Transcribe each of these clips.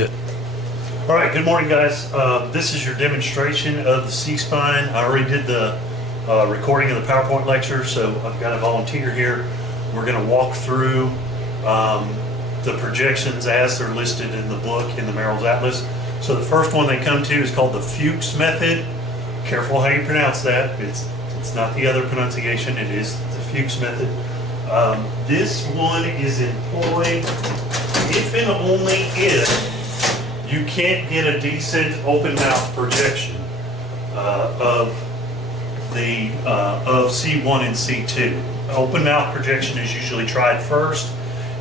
Good. All right, good morning, guys. This is your demonstration of the C-spine. I already did the recording of the PowerPoint lecture, so I've got a volunteer here. We're going to walk through the projections as they're listed in the book in the Merrill's Atlas. So the first one they come to is called the Fuchs method. Careful how you pronounce that. It's not the other pronunciation. It is the Fuchs method. This one is employed if and only if you can't get a decent open mouth projection of C1 and C2. Open mouth projection is usually tried first,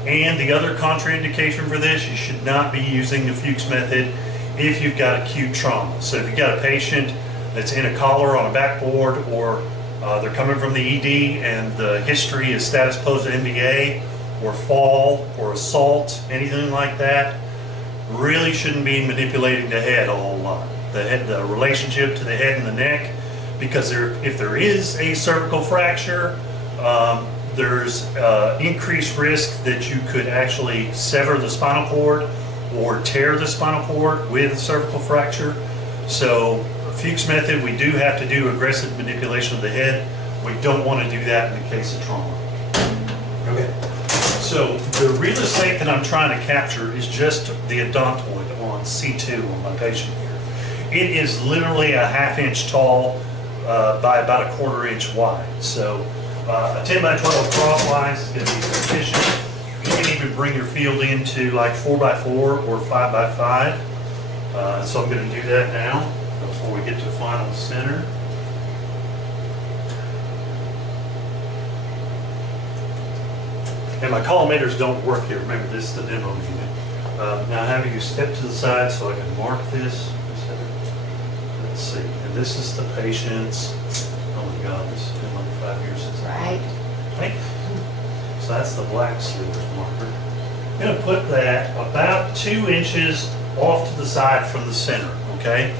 and the other contraindication for this, you should not be using the Fuchs method if you've got acute trauma. So if you've got a patient that's in a collar on a backboard, or they're coming from the ED and the history is status post MVA or fall or assault, anything like that, really shouldn't be manipulating the head a whole lot. The relationship to the head and the neck, because if there is a cervical fracture, there's increased risk that you could actually sever the spinal cord or tear the spinal cord with a cervical fracture. So Fuchs method, we do have to do aggressive manipulation of the head. We don't want to do that in the case of trauma. Okay. So the real estate that I'm trying to capture is just the odontoid on C2 on my patient here. It is literally a ½ inch tall by about a ¼ inch wide. So a 10 by 12 crosswise is going to be sufficient. You can even bring your field into like 4x4 or 5x5. So I'm going to do that now before we get to final center. And my collimators don't work here. Remember, this is the demo unit. Now, having you step to the side so I can mark this. Let's see. And this is the patient's. Oh my God, this has been like 5 years since Right. Thank you. So that's the black slivers marker. I'm going to put that about 2 inches off to the side from the center. Okay.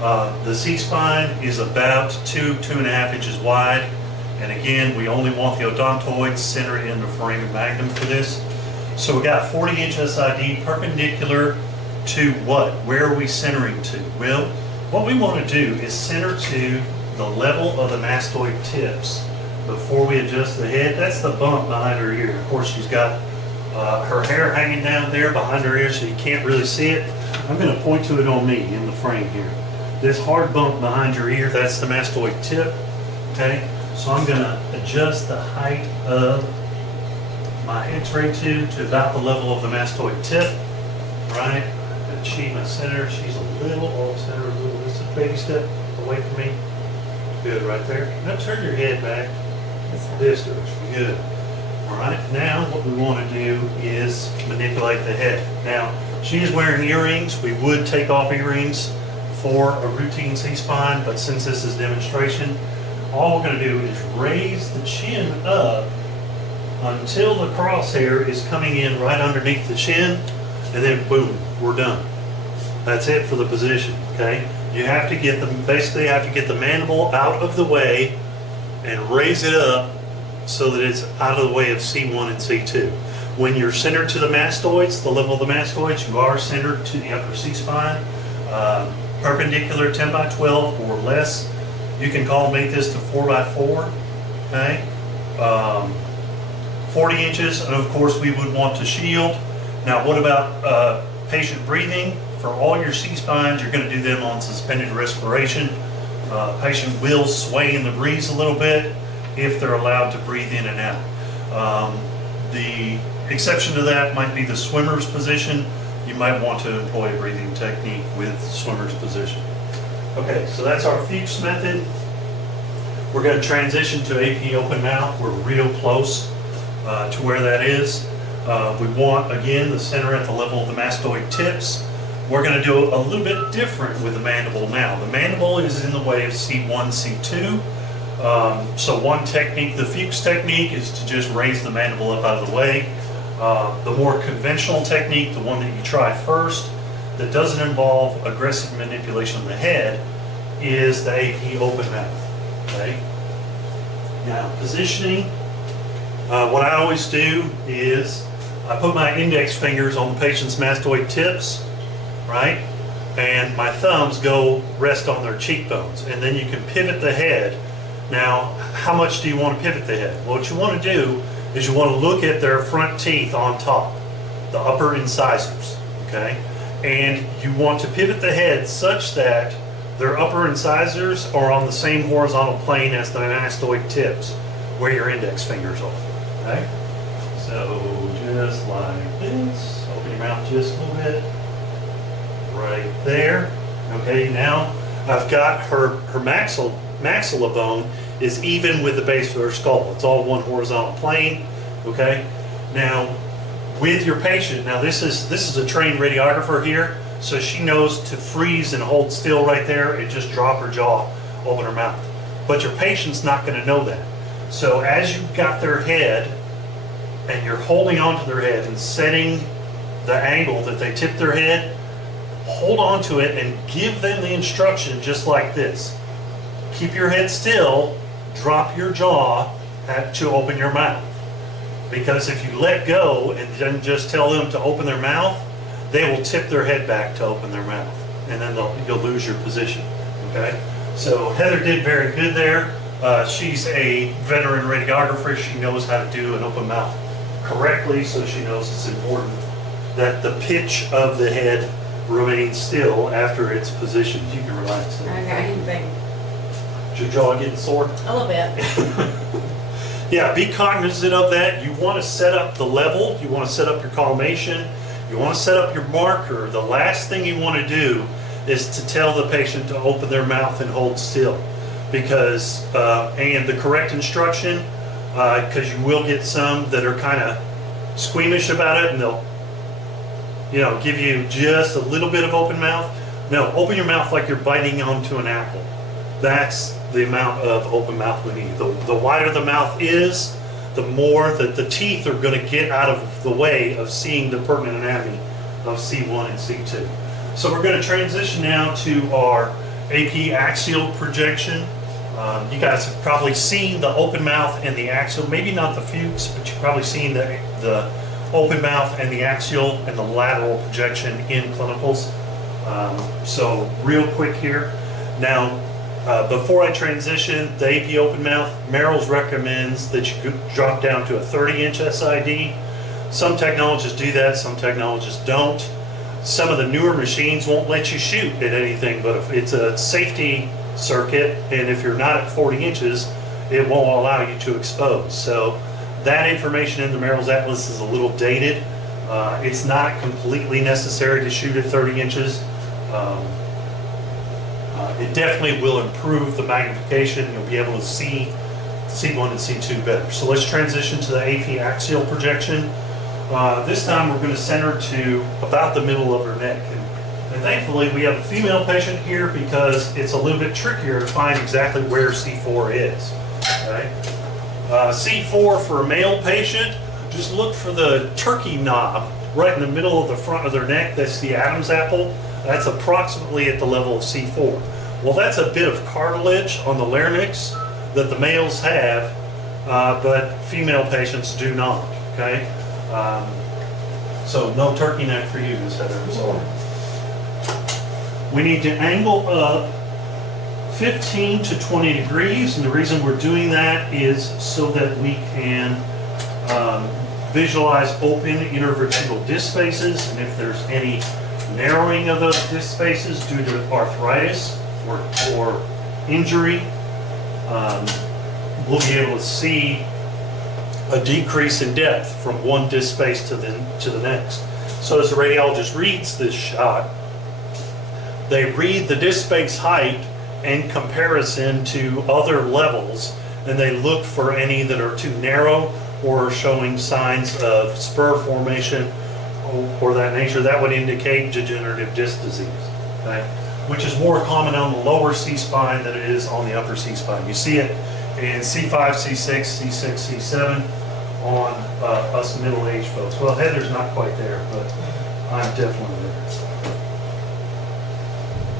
The C-spine is about 2.5 inches wide. And again, we only want the odontoid centered in the foramen magnum for this. So we got 40-inch SID perpendicular to what? Where are we centering to? Well, what we want to do is center to the level of the mastoid tips before we adjust the head. That's the bump behind her ear. Of course, she's got her hair hanging down there behind her ear, so you can't really see it. I'm going to point to it on me in the frame here. This hard bump behind your ear, that's the mastoid tip. Okay. So I'm going to adjust the height of my X-ray tube to about the level of the mastoid tip, right? And achieve my center. She's a little off center, a little. This is a baby step away from me. Good, right there. Now turn your head back this direction. Good. All right. Now what we want to do is manipulate the head. Now she is wearing earrings. We would take off earrings for a routine C-spine, but since this is demonstration, all we're going to do is raise the chin up until the crosshair is coming in right underneath the chin, and then boom, we're done. That's it for the position, okay? You have to get basically have to get the mandible out of the way and raise it up so that it's out of the way of C1 and C2. When you're centered to the mastoids, the level of the mastoids, you are centered to the upper C-spine, perpendicular 10 by 12 or less. You can make this to 4x4, okay? 40 inches, and of course we would want to shield. Now what about patient breathing? For all your C-spines, you're going to do them on suspended respiration. Patient will sway in the breeze a little bit if they're allowed to breathe in and out. The exception to that might be the swimmer's position. You might want to employ a breathing technique with swimmer's position. Okay, so that's our Fuchs method. We're going to transition to AP open mouth. We're real close to where that is. We want, again, the center at the level of the mastoid tips. We're going to do a little bit different with the mandible now. The mandible is in the way of C1, C2. So one technique, the Fuchs technique, is to just raise the mandible up out of the way. The more conventional technique, the one that you try first, that doesn't involve aggressive manipulation of the head, is the AP open mouth. Okay. Now positioning, what I always do is I put my index fingers on the patient's mastoid tips, right? And my thumbs go rest on their cheekbones. And then you can pivot the head. Now, how much do you want to pivot the head? What you want to do is you want to look at their front teeth on top, the upper incisors, okay? And you want to pivot the head such that their upper incisors are on the same horizontal plane as the mastoid tips, where your index fingers are, okay? So just like this, open your mouth just a little bit, right there. Okay, now I've got her maxilla bone is even with the base of her skull. It's all one horizontal plane, okay? Now, with your patient, now this is a trained radiographer here, so she knows to freeze and hold still right there and just drop her jaw, open her mouth. But your patient's not gonna know that. So as you've got their head and you're holding onto their head and setting the angle that they tip their head, hold on to it and give them the instruction just like this. Keep your head still, drop your jaw to open your mouth. Because if you let go and then just tell them to open their mouth, they will tip their head back to open their mouth. And then you'll lose your position, okay? So Heather did very good there. She's a veteran radiographer. She knows how to do an open mouth correctly, so she knows it's important that the pitch of the head remains still after it's positioned. You can relax there. Okay, I can think. Is your jaw getting sore? A little bit. Yeah, be cognizant of that. You want to set up the level. You want to set up your collimation. You want to set up your marker. The last thing you want to do is to tell the patient to open their mouth and hold still. Because, and the correct instruction, because you will get some that are kind of squeamish about it and they'll, give you just a little bit of open mouth. No, open your mouth like you're biting onto an apple. That's the amount of open mouth we need. The wider the mouth is, the more that the teeth are going to get out of the way of seeing the pertinent anatomy of C1 and C2. So we're going to transition now to our AP axial projection. You guys have probably seen the open mouth and the axial, maybe not the Fuchs, but you've probably seen the open mouth and the axial and the lateral projection in clinicals. So real quick here. Now, before I transition, the AP open mouth, Merrill's recommends that you drop down to a 30-inch SID. Some technologists do that, some technologists don't. Some of the newer machines won't let you shoot at anything, but if it's a safety circuit, and if you're not at 40 inches, it won't allow you to expose. So that information in the Merrill's Atlas is a little dated. It's not completely necessary to shoot at 30 inches. It definitely will improve the magnification. You'll be able to see C1 and C2 better. So let's transition to the AP axial projection. This time we're going to center to about the middle of her neck. And thankfully we have a female patient here because it's a little bit trickier to find exactly where C4 is. Okay? C4 for a male patient, just look for the turkey knob right in the middle of the front of their neck. That's the Adam's apple. That's approximately at the level of C4. Well, that's a bit of cartilage on the larynx that the males have, but female patients do not, okay? So no turkey neck for you, Ms. Heather, I'm sorry. We need to angle up 15 to 20 degrees, and the reason we're doing that is so that we can visualize open intervertebral disc spaces, and if there's any narrowing of those disc spaces due to arthritis or injury, we'll be able to see a decrease in depth from one disc space to the next. So as the radiologist reads this shot, they read the disc space height in comparison to other levels, and they look for any that are too narrow or showing signs of spur formation or that nature. That would indicate degenerative disc disease, okay? Which is more common on the lower C-spine than it is on the upper C-spine. You see it in C5, C6, C6, C7 on us middle-aged folks. Well, Heather's not quite there, but I'm definitely there.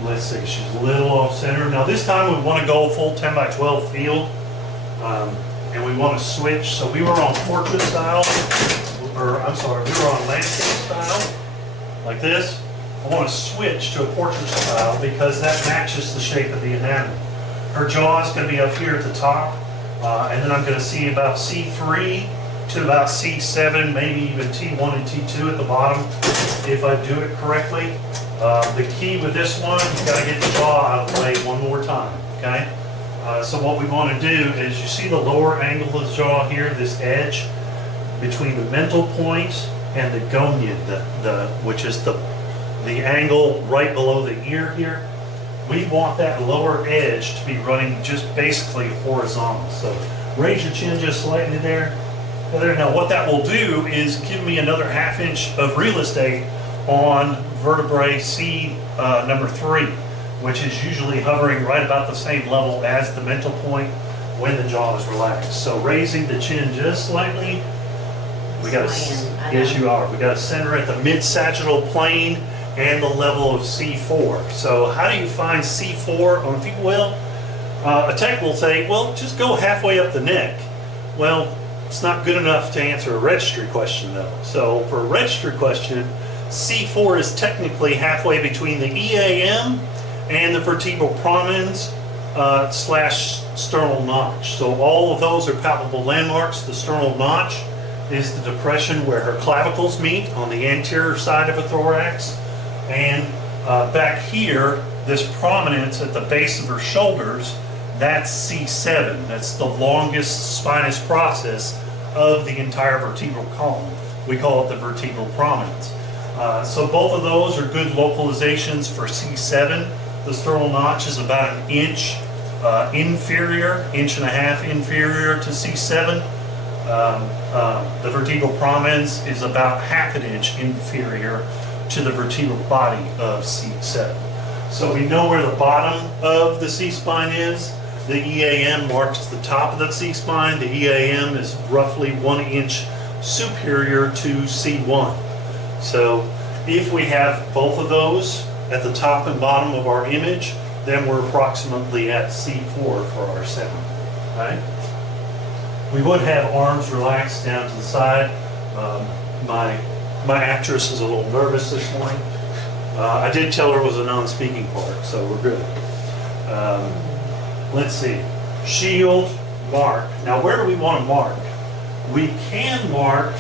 Let's see, she's a little off center. Now this time we want to go full 10 by 12 field, and we want to switch. So we were on portrait style, or I'm sorry, we were on landscape style, like this. I want to switch to a portrait style because that matches the shape of the enamel. Her jaw is going to be up here at the top, and then I'm going to see about C3 to about C7, maybe even T1 and T2 at the bottom, if I do it correctly. The key with this one, you got to get the jaw out of the way one more time, okay? So what we want to do is, you see the lower angle of the jaw here, this edge between the mental point and the gonian, which is the angle right below the ear here. We want that lower edge to be running just basically horizontal. So raise your chin just slightly there. Now what that will do is give me another ½ inch of real estate on vertebrae C number 3, which is usually hovering right about the same level as the mental point when the jaw is relaxed. So raising the chin just slightly. We got yes, you are. We got to center at the mid-sagittal plane and the level of C4. So how do you find C4 on people? Well, a tech will say, well, just go halfway up the neck. Well, it's not good enough to answer a registry question though. So for a registry question, C4 is technically halfway between the EAM and the vertebral prominence / sternal notch. So all of those are palpable landmarks. The sternal notch is the depression where her clavicles meet on the anterior side of a thorax. And back here, this prominence at the base of her shoulders, that's C7. That's the longest spinous process of the entire vertebral column. We call it the vertebral prominence. So both of those are good localizations for C7. The sternal notch is about 1 inch inferior, 1.5 inches inferior to C7. The vertebral prominence is about ½ inch inferior to the vertebral body of C7. So we know where the bottom of the C-spine is. The EAM marks the top of the C-spine. The EAM is roughly 1 inch superior to C1. So if we have both of those at the top and bottom of our image, then we're approximately at C4 for our 7, right? We would have arms relaxed down to the side. My actress is a little nervous this morning. I did tell her it was a non-speaking part, so we're good. Let's see. Shield, mark. Now where do we want to mark? We can mark,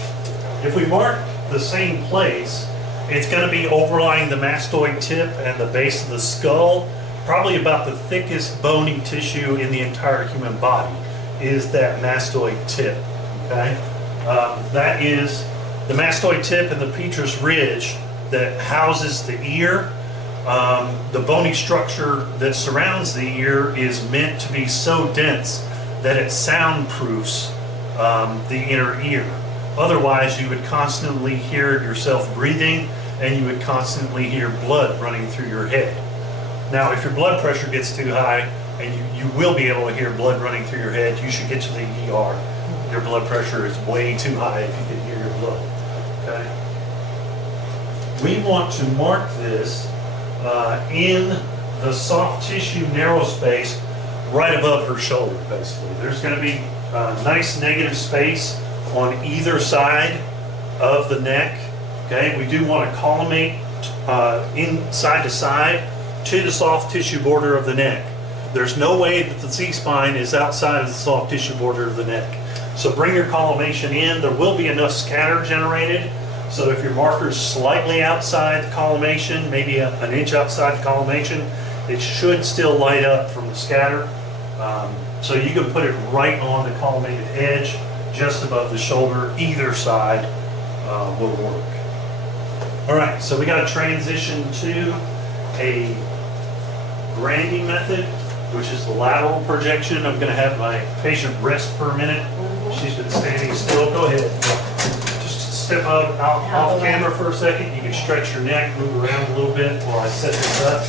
if we mark the same place, it's going to be overlying the mastoid tip and the base of the skull. Probably about the thickest bony tissue in the entire human body is that mastoid tip, okay? That is the mastoid tip and the petrous ridge that houses the ear. The bony structure that surrounds the ear is meant to be so dense that it soundproofs the inner ear. Otherwise, you would constantly hear yourself breathing and you would constantly hear blood running through your head. Now, if your blood pressure gets too high, and you will be able to hear blood running through your head, you should get to the ER. Your blood pressure is way too high if you can hear your blood, okay? We want to mark this in the soft tissue narrow space right above her shoulder, basically. There's going to be a nice negative space on either side of the neck, okay? We do want to collimate in side to side to the soft tissue border of the neck. There's no way that the C-spine is outside of the soft tissue border of the neck. So bring your collimation in. There will be enough scatter generated. So if your marker's slightly outside the collimation, maybe 1 inch outside the collimation, it should still light up from the scatter. So you can put it right on the collimated edge, just above the shoulder. Either side will work. All right, so we got to transition to a Grandy method, which is the lateral projection. I'm going to have my patient rest for a minute. She's been standing still. Go ahead. Just step out off camera for a second. You can stretch your neck, move around a little bit while I set this up.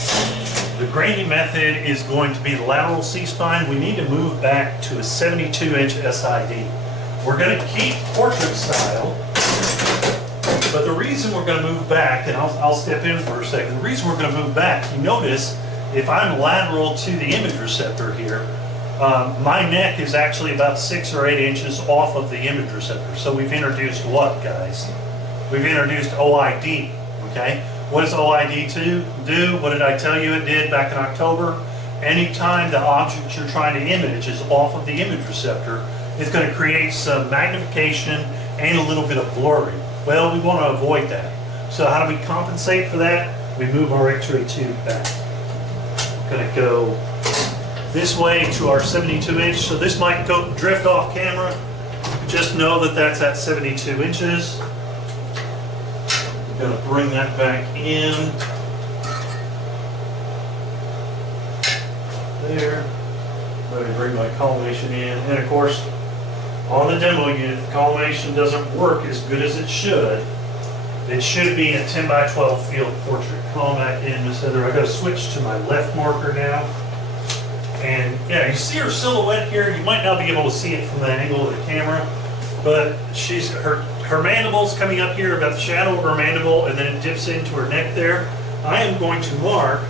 The Grandy method is going to be the lateral C-spine. We need to move back to a 72-inch SID. We're going to keep portrait style, but the reason we're going to move back, and I'll step in for a second, the reason we're going to move back, you notice if I'm lateral to the image receptor here, my neck is actually about 6 or 8 inches off of the image receptor. So we've introduced what, guys? We've introduced OID, okay? What does OID2 do? What did I tell you it did back in October? Anytime the object you're trying to image is off of the image receptor, it's going to create some magnification and a little bit of blurring. Well, we want to avoid that. So how do we compensate for that? We move our X-ray tube back. I'm going to go this way to our 72 inch. So this might go drift off camera. Just know that that's at 72 inches. I'm going to bring that back in. There. Let me bring my collimation in. And of course, on the demo unit, the collimation doesn't work as good as it should. It should be a 10 by 12 field portrait. Column back in, Miss Heather. I got to switch to my left marker now. And yeah, you see her silhouette here. You might not be able to see it from the angle of the camera, but her mandible's coming up here, about the shadow of her mandible, and then it dips into her neck there. I am going to mark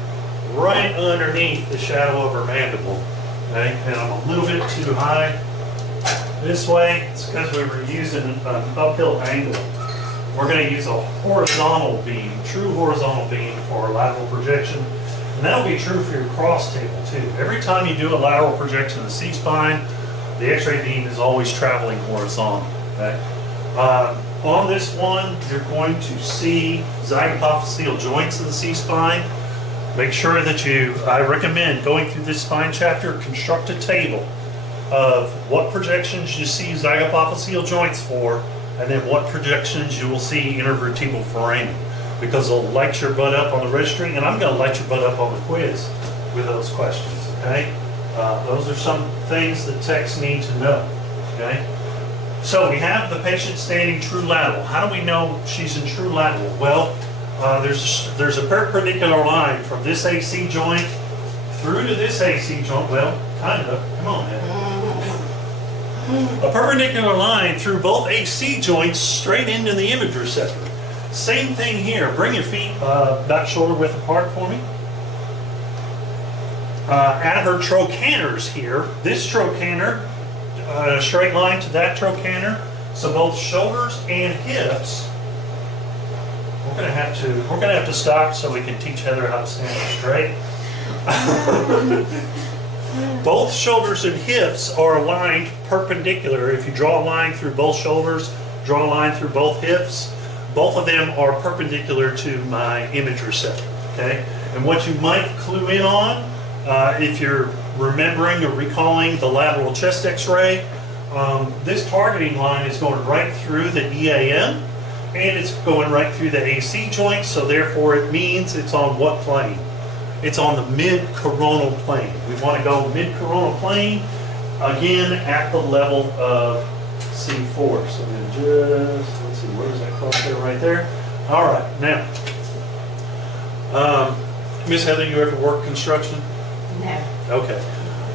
right underneath the shadow of her mandible. Okay, and I'm a little bit too high this way. It's because we were using an uphill angle. We're going to use a horizontal beam, true horizontal beam for our lateral projection. And that'll be true for your cross table too. Every time you do a lateral projection of the C-spine, the X-ray beam is always traveling horizontal. Okay? On this one, you're going to see zygapophyseal joints of the C-spine. Make sure that I recommend going through this spine chapter, construct a table of what projections you see zygapophyseal joints for, and then what projections you will see intervertebral foramen, because they'll light your butt up on the registry, and I'm going to light your butt up on the quiz with those questions, okay? Those are some things that techs need to know, okay? So we have the patient standing true lateral. How do we know she's in true lateral? Well, there's a perpendicular line from this AC joint through to this AC joint. Well, kind of. Come on, Ed. A perpendicular line through both AC joints straight into the image receptor. Same thing here. Bring your feet about shoulder width apart for me. At her trochanters here, this trochanter, a straight line to that trochanter. So both shoulders and hips. We're gonna have to stop so we can teach Heather how to stand up straight. Both shoulders and hips are aligned perpendicular. If you draw a line through both shoulders, draw a line through both hips, both of them are perpendicular to my image receptor, okay? And what you might clue in on, if you're remembering or recalling the lateral chest x-ray, this targeting line is going right through the EAM, and it's going right through the AC joint, so therefore it means it's on what plane? It's on the mid-coronal plane. We want to go mid-coronal plane, again, at the level of C4. So then just, let's see, where does that cross there? Right there. All right, now, Miss Heather, you ever work construction? No. Okay.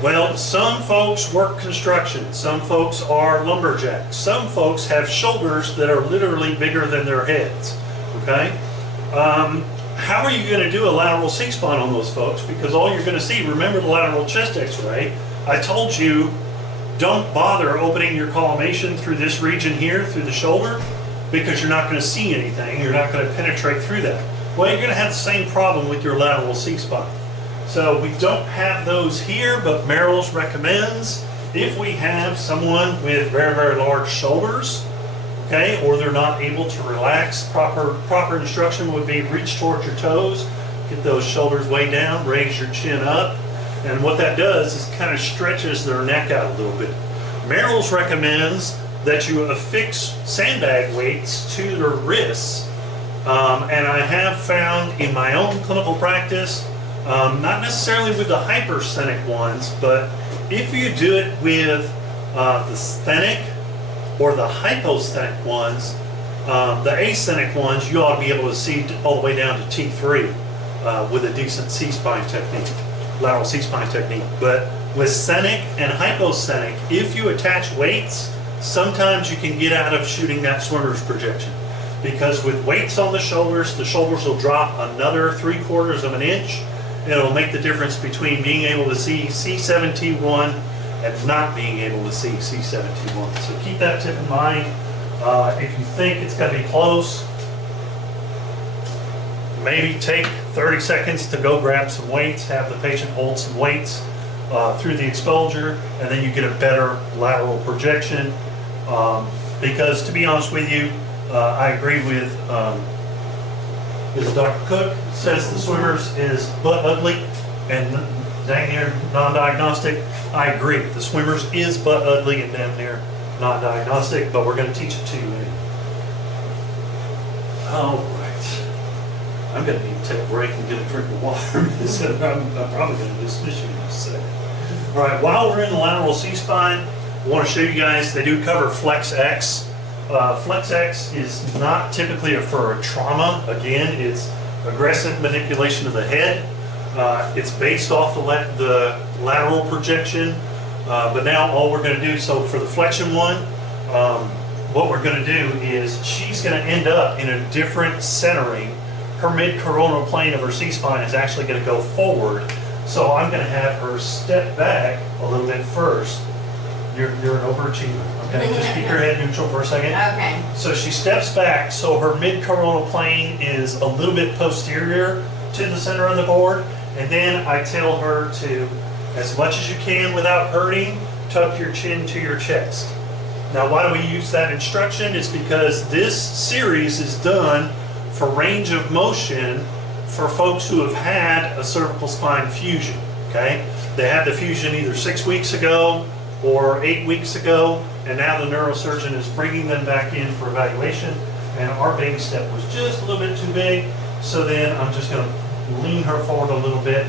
Well, some folks work construction. Some folks are lumberjacks. Some folks have shoulders that are literally bigger than their heads, okay? How are you going to do a lateral C-spine on those folks? Because all you're going to see, remember the lateral chest x-ray, I told you don't bother opening your collimation through this region here, through the shoulder, because you're not going to see anything. You're not going to penetrate through that. Well, you're going to have the same problem with your lateral C-spine. So we don't have those here, but Merrill's recommends if we have someone with very, very large shoulders, okay, or they're not able to relax, proper instruction would be reach towards your toes, get those shoulders way down, raise your chin up, and what that does is kind of stretches their neck out a little bit. Merrill's recommends that you affix sandbag weights to their wrists, and I have found in my own clinical practice, not necessarily with the hypersthenic ones, but if you do it with the sthenic or the hyposthenic ones, the asthenic ones, you ought to be able to see all the way down to T3 with a decent C-spine technique, lateral C-spine technique. But with sthenic and hyposthenic, if you attach weights, sometimes you can get out of shooting that swimmer's projection. Because with weights on the shoulders will drop another 3/4 of an inch. It'll make the difference between being able to see C7T1 and not being able to see C7T1. So keep that tip in mind. If you think it's going to be close, maybe take 30 seconds to go grab some weights, have the patient hold some weights through the exposure, and then you get a better lateral projection. Because to be honest with you, I agree with Dr. Cook says the swimmers is butt ugly and dang near non-diagnostic. I agree. The swimmers is butt ugly and damn near non-diagnostic, but we're going to teach it to you anyway. All right. I'm going to need to take a break and get a drink of water. I'm probably going to dismiss you in a second. All right, while we're in the lateral C-spine, I want to show you guys, they do cover Flex X. Flex X is not typically for a trauma. Again, it's aggressive manipulation of the head. It's based off the lateral projection, but now all we're going to do, so for the flexion one, what we're going to do is she's going to end up in a different centering. Her mid-coronal plane of her C-spine is actually going to go forward, so I'm going to have her step back a little bit first. You're an overachiever, okay? Just keep your head neutral for a second. Okay. So she steps back, so her mid-coronal plane is a little bit posterior to the center of the board, and then I tell her to, as much as you can without hurting, tuck your chin to your chest. Now, why do we use that instruction? It's because this series is done for range of motion for folks who have had a cervical spine fusion, okay? They had the fusion either 6 weeks ago or 8 weeks ago, and now the neurosurgeon is bringing them back in for evaluation, and our baby step was just a little bit too big, so then I'm just going to lean her forward a little bit.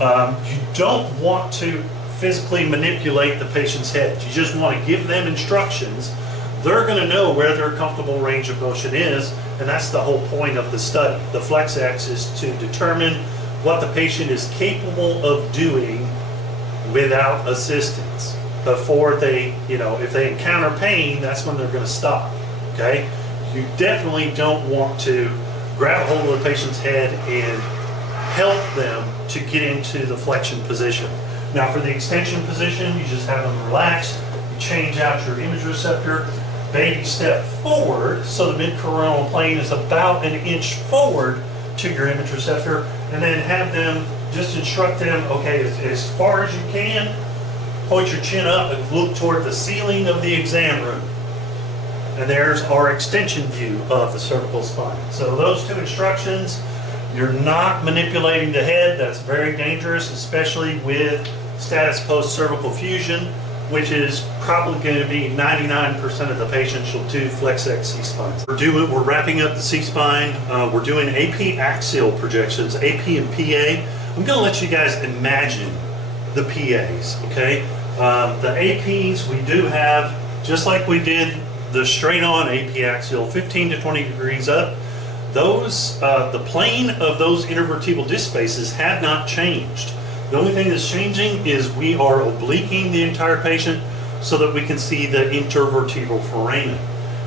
You don't want to physically manipulate the patient's head. You just want to give them instructions. They're going to know where their comfortable range of motion is, and that's the whole point of the study. The Flex X is to determine what the patient is capable of doing without assistance. Before they, if they encounter pain, that's when they're going to stop, okay? You definitely don't want to grab a hold of the patient's head and help them to get into the flexion position. Now for the extension position, you just have them relax, you change out your image receptor, baby step forward, so the mid-coronal plane is about an inch forward to your image receptor, and then have them, just instruct them, okay, as far as you can, point your chin up and look toward the ceiling of the exam room. And there's our extension view of the cervical spine. So those two instructions, you're not manipulating the head. That's very dangerous, especially with status post-cervical fusion, which is probably going to be 99% of the patients you'll do Flex X C-spines. We're wrapping up the C-spine. We're doing AP axial projections, AP and PA. I'm going to let you guys imagine the PAs, okay? The APs, we do have, just like we did the straight-on AP axial, 15 to 20 degrees up. Those, the plane of those intervertebral disc spaces have not changed. The only thing that's changing is we are obliquing the entire patient so that we can see the intervertebral foramen.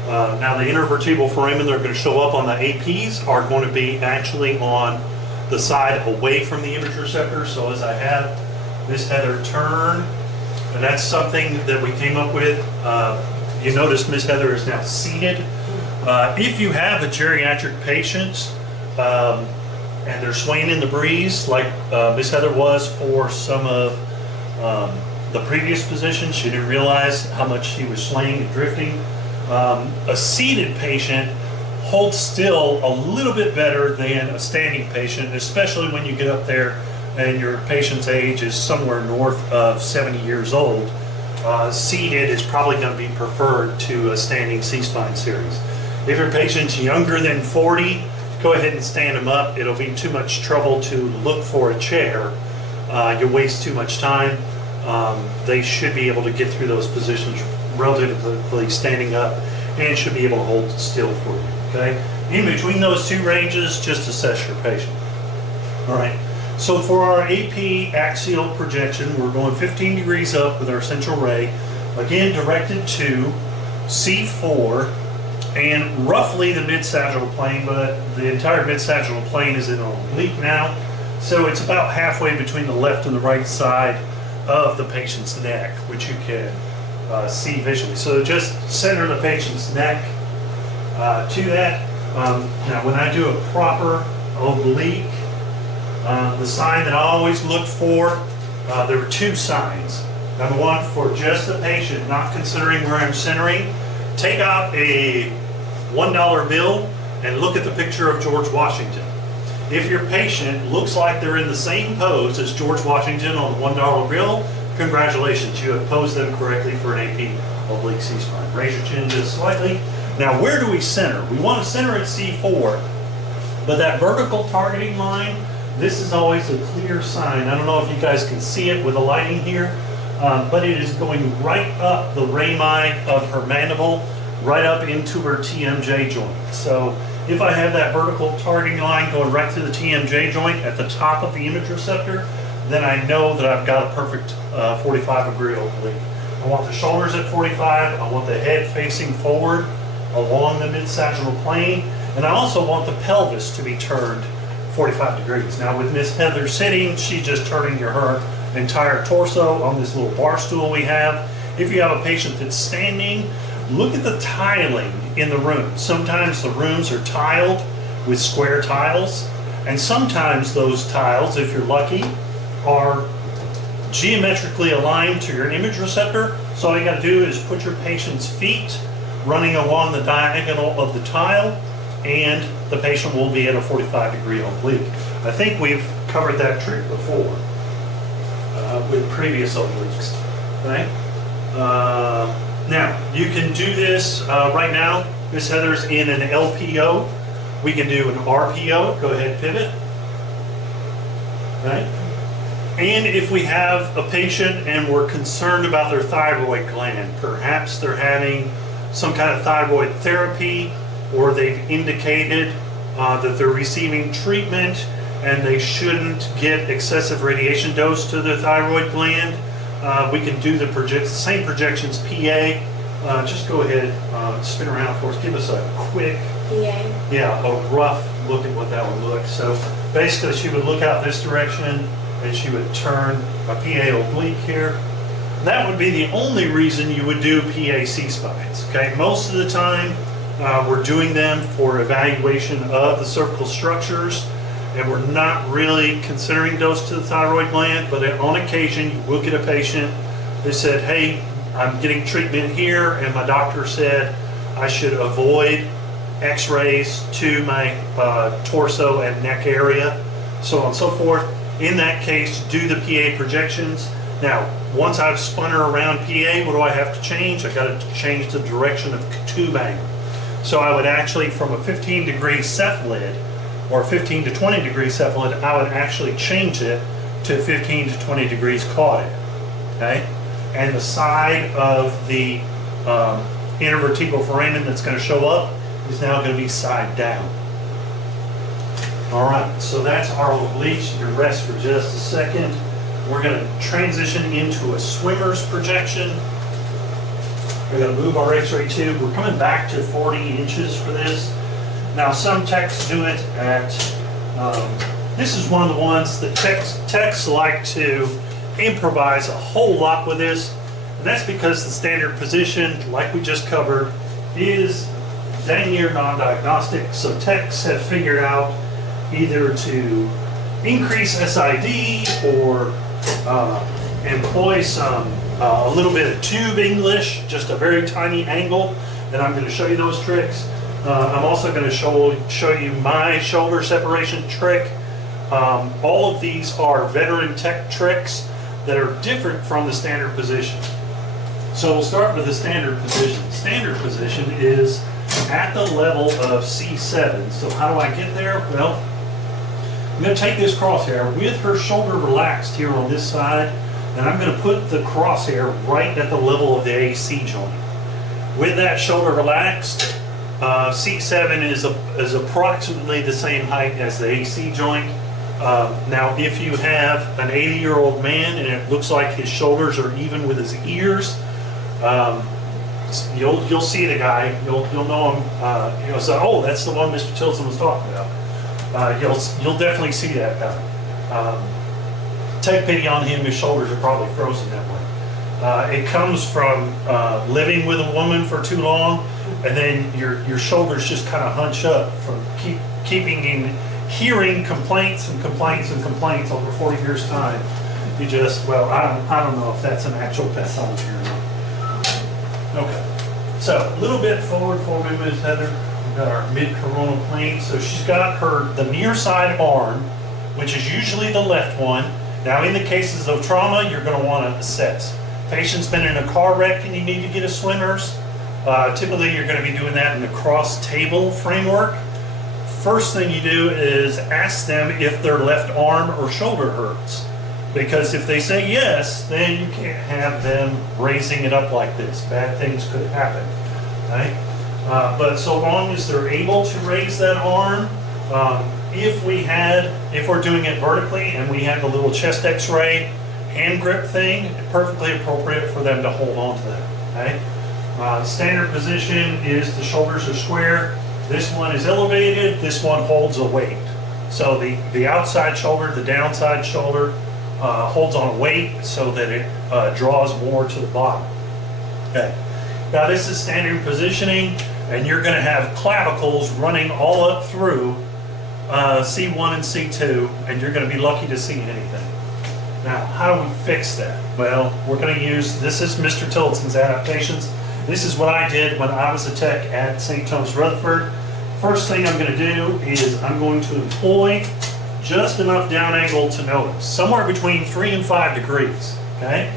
Now the intervertebral foramen that are going to show up on the APs are going to be actually on the side away from the image receptor. So as I have Miss Heather turn, and that's something that we came up with. You notice Miss Heather is now seated. If you have a geriatric patient and they're swaying in the breeze, like Miss Heather was for some of the previous positions, she didn't realize how much she was swaying and drifting. A seated patient holds still a little bit better than a standing patient, especially when you get up there and your patient's age is somewhere north of 70 years old. Seated is probably going to be preferred to a standing C-spine series. If your patient's younger than 40, go ahead and stand them up. It'll be too much trouble to look for a chair. You'll waste too much time. They should be able to get through those positions relatively standing up and should be able to hold still for you, okay? In between those two ranges, just assess your patient. All right. So for our AP axial projection, we're going 15 degrees up with our central ray, again directed to C4 and roughly the mid-sagittal plane, but the entire mid-sagittal plane is in an oblique now, so it's about halfway between the left and the right side of the patient's neck, which you can see visually. So just center the patient's neck to that. Now when I do a proper oblique. The sign that I always looked for, there were two signs. Number one, for just the patient, not considering where I'm centering, take out a $1 bill and look at the picture of George Washington. If your patient looks like they're in the same pose as George Washington on the $1 bill, congratulations, you have posed them correctly for an AP oblique C-spine. Raise your chin just slightly. Now, where do we center? We want to center at C4, but that vertical targeting line, this is always a clear sign. I don't know if you guys can see it with the lighting here, but it is going right up the rami of her mandible, right up into her TMJ joint. So if I have that vertical targeting line going right through the TMJ joint at the top of the image receptor, then I know that I've got a perfect 45-degree oblique. I want the shoulders at 45, I want the head facing forward along the mid-sagittal plane, and I also want the pelvis to be turned 45 degrees. Now with Miss Heather sitting, she's just turning her entire torso on this little bar stool we have. If you have a patient that's standing, look at the tiling in the room. Sometimes the rooms are tiled with square tiles, and sometimes those tiles, if you're lucky, are geometrically aligned to your image receptor. So all you got to do is put your patient's feet running along the diagonal of the tile, and the patient will be at a 45-degree oblique. I think we've covered that trick before with previous obliques. Okay? Now, you can do this right now. Miss Heather's in an LPO. We can do an RPO. Go ahead, pivot. Right? And if we have a patient and we're concerned about their thyroid gland, perhaps they're having some kind of thyroid therapy, or they've indicated that they're receiving treatment and they shouldn't get excessive radiation dose to their thyroid gland, we can do the same projections PA. Just go ahead, spin around for us. Give us a quick, a rough look at what that would look. So basically she would look out this direction and she would turn a PA oblique here. That would be the only reason you would do PA C-spines. Okay, most of the time we're doing them for evaluation of the cervical structures, and we're not really considering dose to the thyroid gland, but on occasion you will get a patient that said, hey, I'm getting treatment here and my doctor said I should avoid x-rays to my torso and neck area, so on and so forth. In that case, do the PA projections. Now, once I've spun her around PA, what do I have to change? I got to change the direction of tube angle. So I would actually, from a 15-degree cephalid or 15 to 20 degree cephalid, I would actually change it to 15 to 20 degrees caudate. Okay? And the side of the intervertebral foramen that's going to show up is now going to be side down. All right, so that's our obliques. You can rest for just a second. We're going to transition into a swimmer's projection. We're going to move our X-ray tube. We're coming back to 40 inches for this. Now, some techs do it at, this is one of the ones that techs like to improvise a whole lot with this. And that's because the standard position, like we just covered, is dang near non-diagnostic. So techs have figured out either to increase SID or employ a little bit of tube English, just a very tiny angle, and I'm going to show you those tricks. I'm also going to show you my shoulder separation trick. All of these are veteran tech tricks that are different from the standard position. So we'll start with the standard position. Standard position is at the level of C7. So how do I get there? Well, I'm going to take this crosshair with her shoulder relaxed here on this side, and I'm going to put the crosshair right at the level of the AC joint. With that shoulder relaxed, C7 is approximately the same height as the AC joint. Now, if you have an 80-year-old man and it looks like his shoulders are even with his ears, you'll see the guy. You'll know him. You'll say, "Oh, that's the one Mr. Tilson was talking about." You'll definitely see that guy. Take pity on him. His shoulders are probably frozen that way. It comes from living with a woman for too long, and then your shoulders just kind of hunch up from keeping hearing complaints and complaints and complaints over 40 years' time, you just, well, I don't know if that's an actual pathology or not. Okay, so a little bit forward for me, Ms. Heather. We've got our mid-coronal plane. So she's got the near side arm, which is usually the left one. Now, in the cases of trauma, you're going to want to assess. Patient's been in a car wreck and you need to get a swimmer's. Typically, you're going to be doing that in the cross table framework. First thing you do is ask them if their left arm or shoulder hurts. Because if they say yes, then you can't have them raising it up like this. Bad things could happen, right? But so long as they're able to raise that arm, if we're doing it vertically and we have the little chest x-ray hand grip thing, perfectly appropriate for them to hold on to that, okay? Standard position is the shoulders are square. This one is elevated, this one holds a weight. So the outside shoulder, the downside shoulder, holds on a weight so that it draws more to the bottom. Okay. Now this is standard positioning, and you're going to have clavicles running all up through C1 and C2, and you're going to be lucky to see anything. Now, how do we fix that? Well, we're going to use, this is Mr. Tillotson's adaptations. This is what I did when I was a tech at St. Thomas Rutherford. First thing I'm going to do is I'm going to employ just enough down angle to notice, somewhere between 3 and 5 degrees, okay?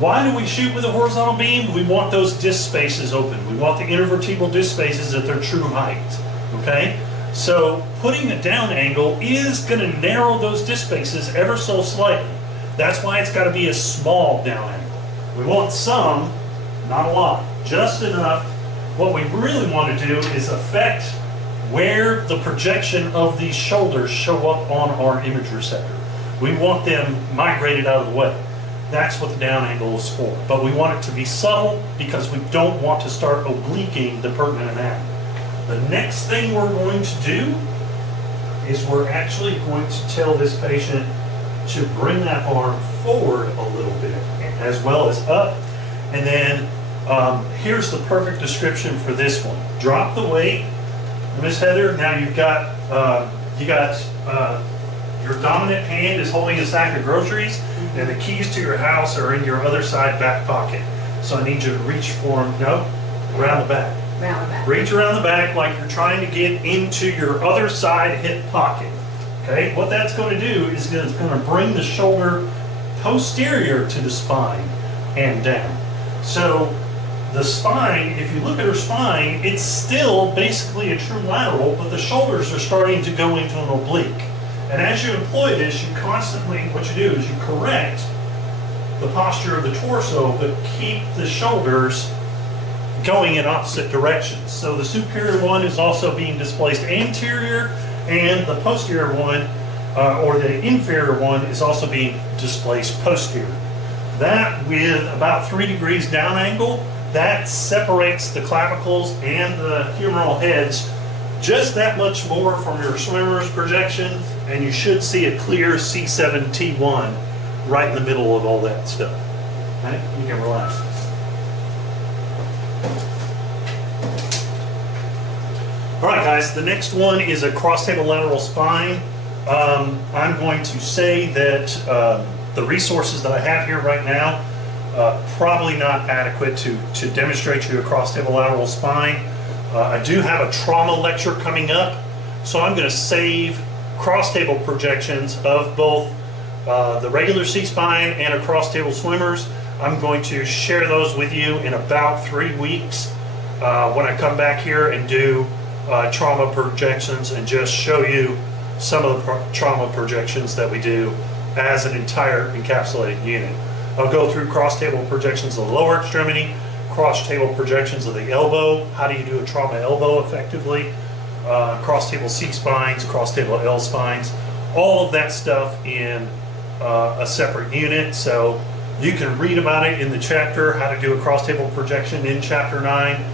Why do we shoot with a horizontal beam? We want those disc spaces open. We want the intervertebral disc spaces at their true height, okay? So putting a down angle is going to narrow those disc spaces ever so slightly. That's why it's got to be a small down angle. We want some, not a lot, just enough. What we really want to do is affect where the projection of these shoulders show up on our image receptor. We want them migrated out of the way. That's what the down angle is for. But we want it to be subtle because we don't want to start obliquing the pertinent anatomy. The next thing we're going to do is we're actually going to tell this patient to bring that arm forward a little bit as well as up. And then here's the perfect description for this one. Drop the weight. Miss Heather, now you've got your dominant hand is holding a sack of groceries, and the keys to your house are in your other side back pocket. So I need you to reach for them. No, around the back. Around the back. Reach around the back like you're trying to get into your other side hip pocket. Okay, what that's going to do is it's going to bring the shoulder posterior to the spine and down. So the spine, if you look at her spine, it's still basically a true lateral, but the shoulders are starting to go into an oblique. And as you employ this, you constantly, what you do is you correct the posture of the torso, but keep the shoulders going in opposite directions. So the superior one is also being displaced anterior, and the posterior one, or the inferior one, is also being displaced posterior. That, with about 3 degrees down angle, that separates the clavicles and the humeral heads just that much more from your swimmer's projection, and you should see a clear C7T1 right in the middle of all that stuff. Okay? You can relax. All right, guys, the next one is a cross-table lateral spine. I'm going to say that the resources that I have here right now probably not adequate to demonstrate to you a cross-table lateral spine. I do have a trauma lecture coming up, so I'm going to save cross-table projections of both the regular C-spine and a cross-table swimmers. I'm going to share those with you in about 3 weeks when I come back here and do trauma projections and just show you some of the trauma projections that we do as an entire encapsulated unit. I'll go through cross-table projections of the lower extremity, cross-table projections of the elbow, how do you do a trauma elbow effectively, cross-table C-spines, cross-table L-spines, all of that stuff in a separate unit. So you can read about it in the chapter, how to do a cross-table projection in chapter 9.